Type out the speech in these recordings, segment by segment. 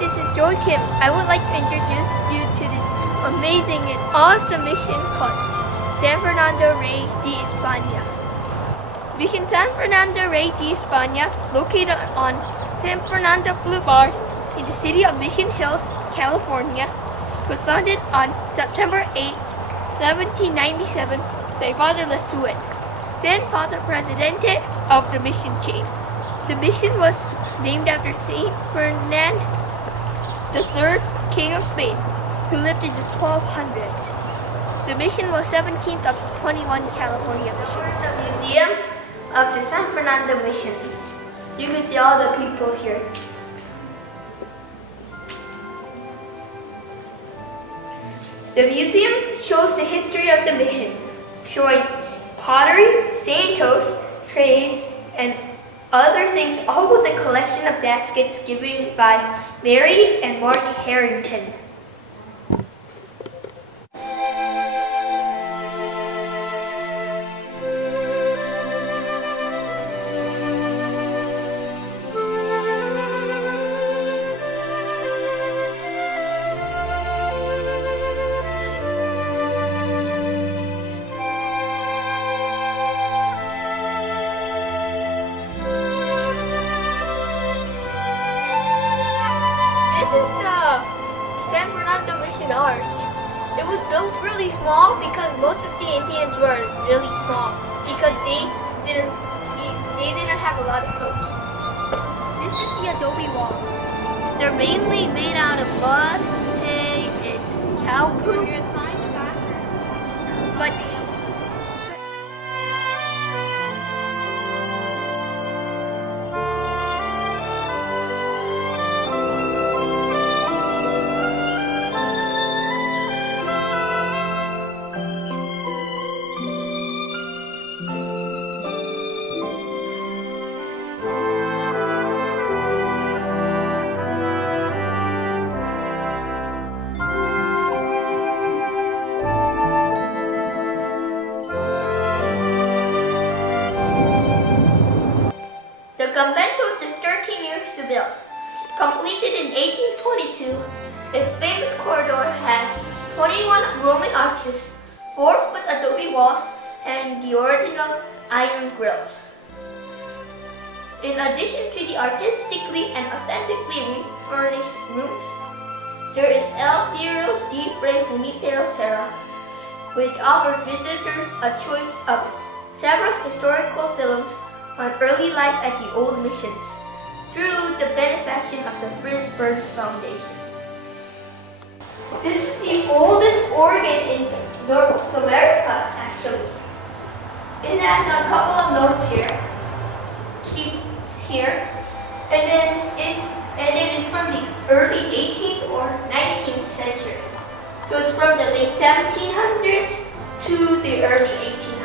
this is JoEy. I would like to introduce you to this amazing and awesome mission called San Fernando Rey de España. Mission San Fernando Rey de España, located on San Fernando Boulevard in the city of Mission Hills, California, was founded on September 8, 1797 by Father Lesuet, then Father Presidente of the mission chain. The mission was named after Saint Fernand III, King of Spain, who lived in the 1200s. The mission was 17th of 21 California missions. The Museum of the San Fernando Mission. You can see all the people here. The museum shows the history of the mission, showing pottery, santos, trade, and other things, all with a collection of baskets given by Mary and Mark Harrington. This is the San Fernando Mission Arch. It was built really small because most of the Indians were really small because they didn't have a lot of coats. This is the adobe wall. They're mainly made out of mud, hay, and cow poop. But the convento took 13 years to build. Completed in 1822, its famous corridor has 21 Roman arches, 4-foot adobe walls, and the original iron grills. In addition to the artistically and authentically refurnished rooms, there is El Fierro de Fray Junipero Serra, which offers visitors a choice of several historical films on early life at the old missions, through the benefaction of the Frisburg's Foundation. This is the oldest organ in North America, actually. It has a couple of notes here, keys here, and then it's from the early 18th or 19th century. So it's from the late 1700s to the early 1800s.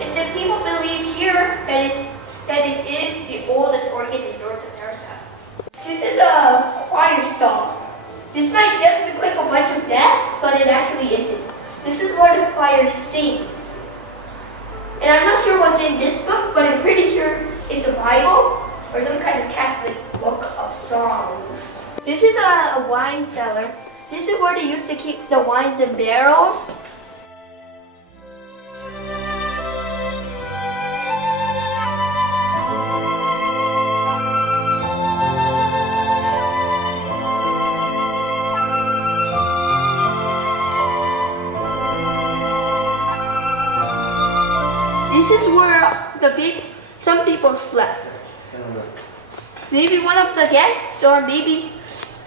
And the people believe here that it is the oldest organ in North America. This is a choir stall. This might just look like a bunch of desks, but it actually isn't. This is where the choir sings. And I'm not sure what's in this book, but I'm pretty sure it's a Bible or some kind of Catholic book of songs. This is a wine cellar. This is where they used to keep the wines in barrels. This is where some people slept. Maybe one of the guests, or maybe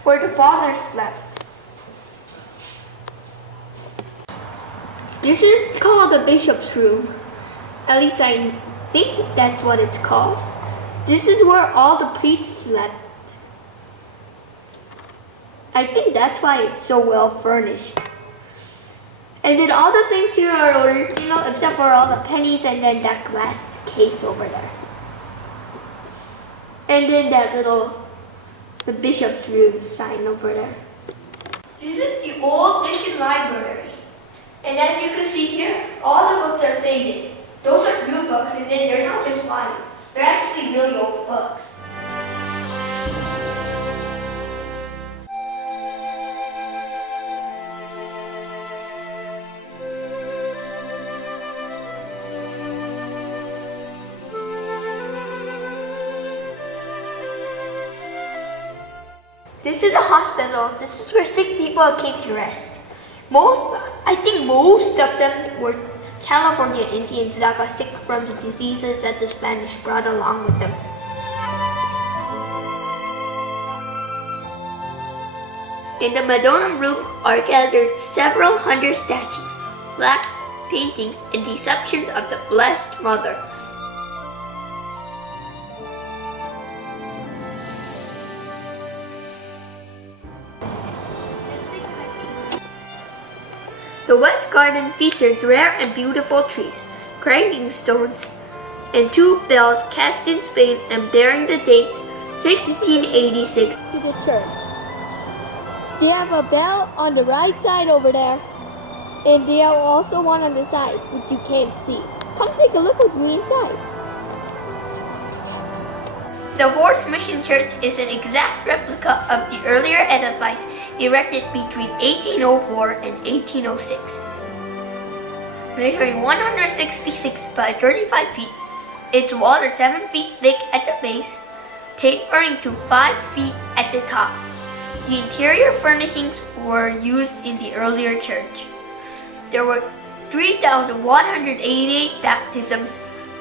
where the father slept. This is called the bishop's room. At least I think that's what it's called. This is where all the priests slept. I think that's why it's so well furnished. And then all the things here are original except for all the pennies and then that glass case over there. And then that the bishop's room sign over there. This is the old mission library. And as you can see here, all the books are faded. Those are new books, and then they're not just mine. They're actually really old books. This is a hospital. This is where sick people came to rest. I think most of them were California Indians that got sick from the diseases that the Spanish brought along with them. In the Madonna room are gathered several hundred statues, plaques, paintings, and depictions of the Blessed Mother. The West Garden features rare and beautiful trees, grinding stones, and 2 bells cast in Spain and bearing the dates 1686 to the church. They have a bell on the right side over there, and they have also one on the side, which you can't see. Come take a look with me inside. The Fourth Mission Church is an exact replica of the earlier edifice erected between 1804 and 1806. Measuring 166 by 35 feet, its walls are 7 feet thick at the base, tapering to 5 feet at the top. The interior furnishings were used in the earlier church. There were 3,188 baptisms,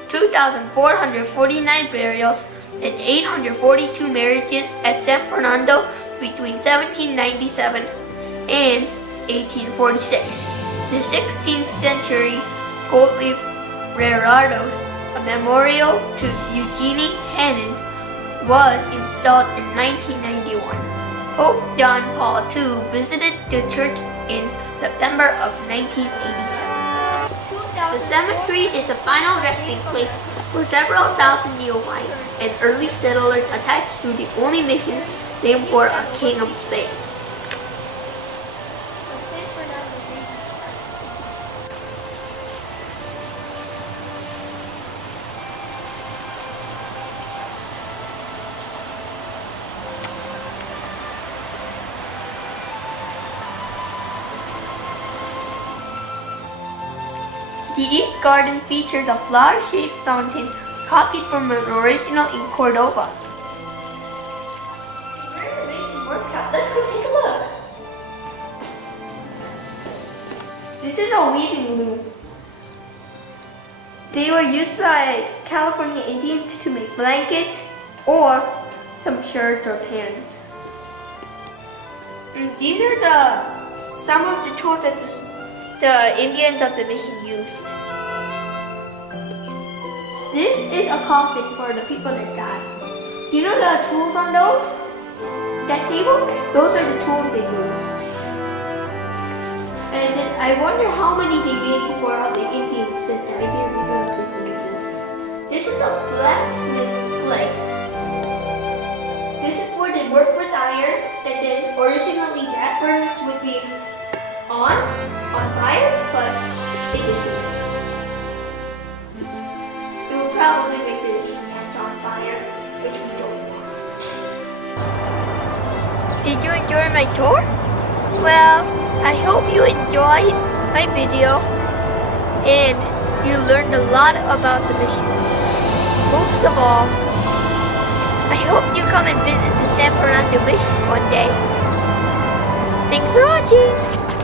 2,449 burials, and 842 marriages at San Fernando between 1797 and 1846. The 16th century gold leaf reredos, a memorial to Eugenie Hannon, was installed in 1991. Pope John Paul II visited the church in September of 1987. The cemetery is a final resting place for several thousand neophytes and early settlers attached to the only mission named for a king of Spain. The East Garden features a flower-shaped fountain copied from an original in Cordova. We're in the mission workshop. Let's go take a look. This is a weaving loom. They were used by California Indians to make blankets or some shirts or pants. And these are some of the tools that the Indians of the mission used. This is a coffin for the people that died. You know the tools on those? That table? Those are the tools they used. And then I wonder how many they made for all the Indians that died here because of diseases. This is a blacksmith place. This is where they work with iron, and then originally that furnace would be on fire, but it isn't. It will probably make the machine catch on fire, which we don't want. Did you enjoy my tour? Well, I hope you enjoyed my video and you learned a lot about the mission. Most of all, I hope you come and visit the San Fernando mission one day. Thanks for watching!